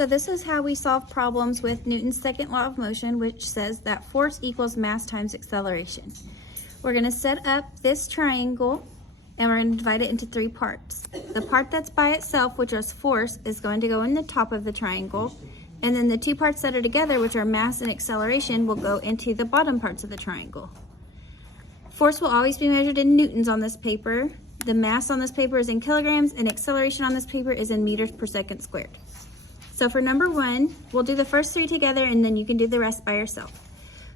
So this is how we solve problems with Newton's second law of motion, which says that force equals mass times acceleration. We're going to set up this triangle and we're going to divide it into three parts. The part that's by itself, which is force, is going to go in the top of the triangle. And then the two parts that are together, which are mass and acceleration, will go into the bottom parts of the triangle. Force will always be measured in newtons on this paper. The mass on this paper is in kilograms, and acceleration on this paper is in meters per second squared. So for number one, we'll do the first three together and then you can do the rest by yourself.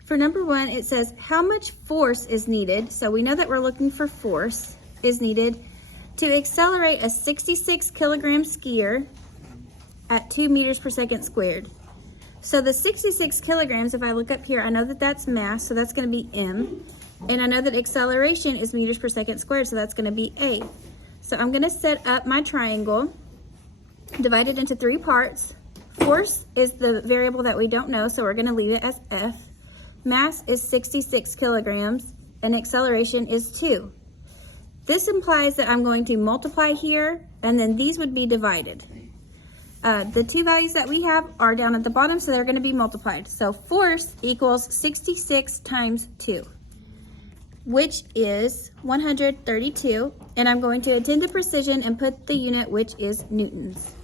For number one, it says how much force is needed. So we know that we're looking for force is needed to accelerate a 66 kilogram skier at 2 meters per second squared. So the 66 kilograms, if I look up here, I know that that's mass, so that's going to be M. And I know that acceleration is meters per second squared, so that's going to be A. So I'm going to set up my triangle, divide it into three parts. Force is the variable that we don't know, so we're going to leave it as F. Mass is 66 kilograms, and acceleration is 2. This implies that I'm going to multiply here, and then these would be divided. The two values that we have are down at the bottom, so they're going to be multiplied. So force equals 66 times 2, which is 132. And I'm going to attend to precision and put the unit, which is newtons.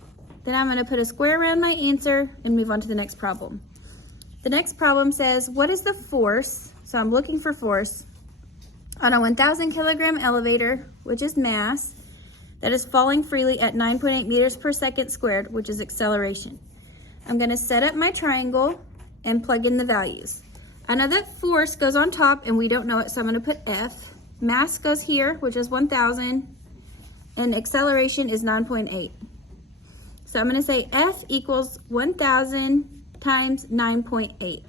Then I'm going to put a square around my answer and move on to the next problem. The next problem says, what is the force? So I'm looking for force on a 1,000 kilogram elevator, which is mass, that is falling freely at 9.8 meters per second squared, which is acceleration. I'm going to set up my triangle and plug in the values. I know that force goes on top and we don't know it, so I'm going to put F. Mass goes here, which is 1,000, and acceleration is 9.8. So I'm going to say F equals 1,000 times 9.8.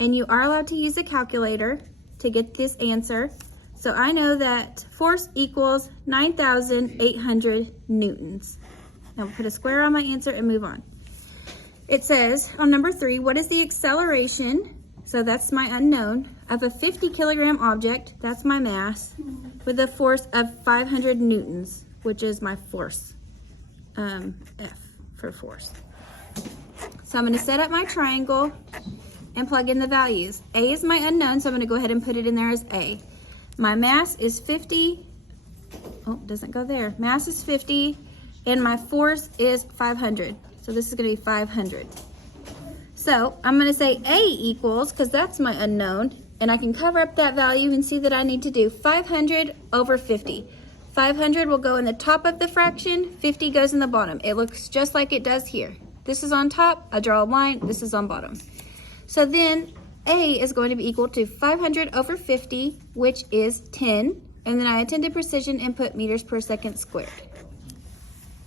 And you are allowed to use a calculator to get this answer. So I know that force equals 9,800 newtons. Now we'll put a square on my answer and move on. It says on number 3, what is the acceleration? So that's my unknown, of a 50 kilogram object, that's my mass, with a force of 500 newtons, which is my force, F for force. So I'm going to set up my triangle and plug in the values. A is my unknown, so I'm going to go ahead and put it in there as A. My mass is 50, oh, it doesn't go there. Mass is 50, and my force is 500. So this is going to be 500. So I'm going to say A equals, because that's my unknown, and I can cover up that value and see that I need to do 500 over 50. 500 will go in the top of the fraction, 50 goes in the bottom. It looks just like it does here. This is on top, I draw a line, this is on bottom. So then A is going to be equal to 500 over 50, which is 10, and then I attend to precision and put meters per second squared.